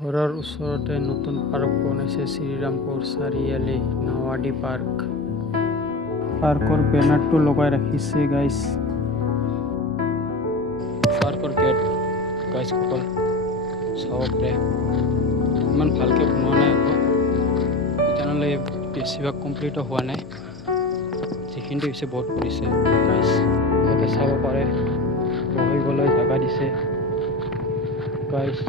ঘৰৰ ওচৰতে নতুন পাৰ্ক বনাইছে শ্ৰীৰামপুৰ চাৰিআলি নাৱাডি পাৰ্ক। পাৰ্কৰ বেনাৰটো লগাই ৰাখিছে গাইজ। পাৰ্কৰ গেট গাইজসকল চাব পাৰে। ইমান ভালকৈ বনোৱা নাই আকৌ, এতিয়ালৈ বেছিভাগ কমপ্লিটো হোৱা নাই। যিখিনি হৈছে বহুত পৰিছে গাইজ। ইয়াতে চাব পাৰে বহিবলৈ জেগা দিছে গাইজ।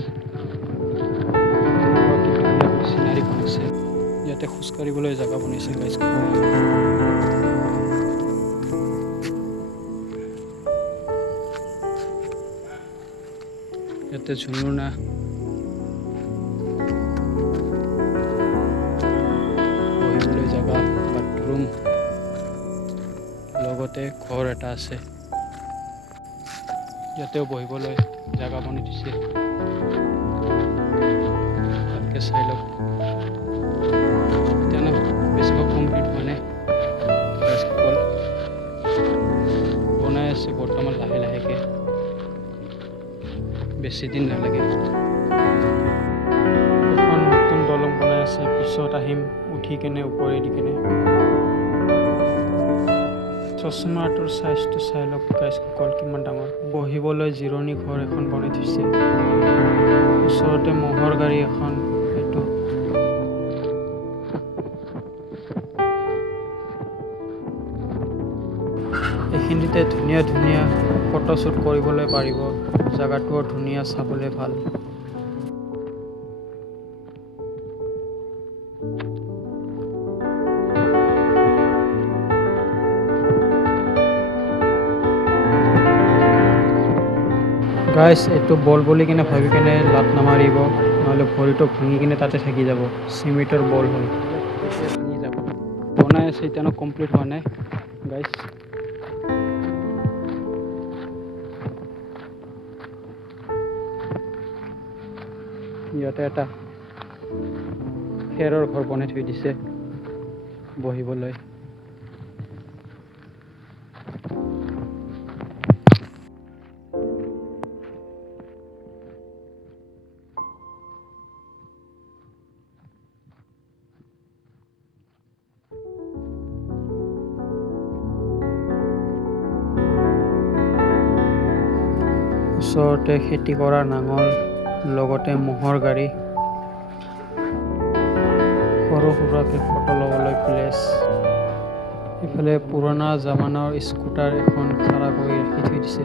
চিনাৰী বনাইছে, ইয়াতে খোজকাঢ়িবলৈ জেগা বনাইছে গাইজ। ইয়াতে ঝুলনা বহিবলৈ জেগা, বাথৰুম, লগতে ঘৰ এটা আছে। ইয়াতেও বহিবলৈ জেগা বনাই দিছে, ভালকে চাই লওক। এতিয়া বেছিভাগ কমপ্লিট হোৱা নাই, বনাই আছে বৰ্তমান লাহে লাহেকে, বেছি দিন নালাগে। এখন নতুন দলং বনাই আছে, পিছত আহিম উঠি কেনে ওপৰেদি কেনে। চশমাটোৰ চাইজটো চাই লওক গাইজসকল কিমান ডাঙৰ। বহিবলৈ জিৰণি ঘৰ এখন বনাই থৈছে, ওচৰতে মহৰ গাড়ী এখন। এইটো এইখিনিতে ধুনীয়া ধুনীয়া ফটোশ্বুট কৰিবলৈ পাৰিব। জেগাটোও ধুনীয়া, চাবলৈ ভাল। গাইজ, এইটো বল বুলি কিনে ভাবি কিনে লাত নামাৰিব, নহ'লে ভৰিটো ভাঙি কিনে তাতে থাকি যাব। চিমেণ্টৰ বল হয়, ভাঙি যাব। বনাই আছে, এতিয়া কমপ্লিট হোৱা নাই গাইজ। ইয়াতে এটা খেৰৰ ঘৰ বনাই থৈ দিছে বহিবলৈ। ওচৰতে খেতি কৰা নাঙল, লগতে মহৰ গাড়ী, সৰু সুৰাকৈ ফটো ল'বলৈ প্লেচ। ইফালে পুৰণা জামানাৰ স্কুটাৰ এখন খাৰা কৰি ৰাখি থৈ দিছে।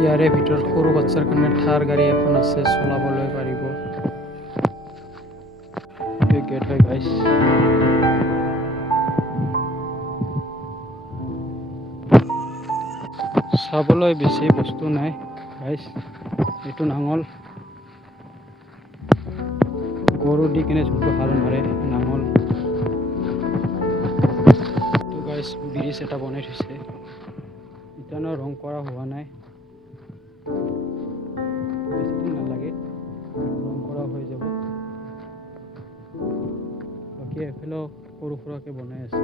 ইয়াৰে ভিতৰত সৰু বাচ্ছাৰ কাৰণে থাৰ গাড়ী এখন আছে, চলাবলৈ পাৰিব। গেট হয় গাইজ। চাবলৈ বেছি বস্তু নাই গাইজ। এইটো নাঙল, গৰু দি কিনে যোনটো হাল মাৰে নাঙল। এইটো গাইজ ব্ৰিজ এটা বনাই থৈছে, এতিয়া ৰং কৰা হোৱা নাই, বেছি দিন নালাগে ৰং কৰা হৈ যাব। বাকী এফালেও সৰু সুৰাকৈ বনাই আছে।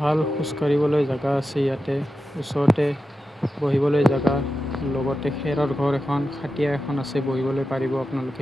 ভাল খোজকাঢ়িবলৈ জেগা আছে ইয়াতে, ওচৰতে বহিবলৈ জেগা, লগতে খেৰৰ ঘৰ এখন, খাটিয়া এখন আছে, বহিবলৈ পাৰিব আপোনালোকে।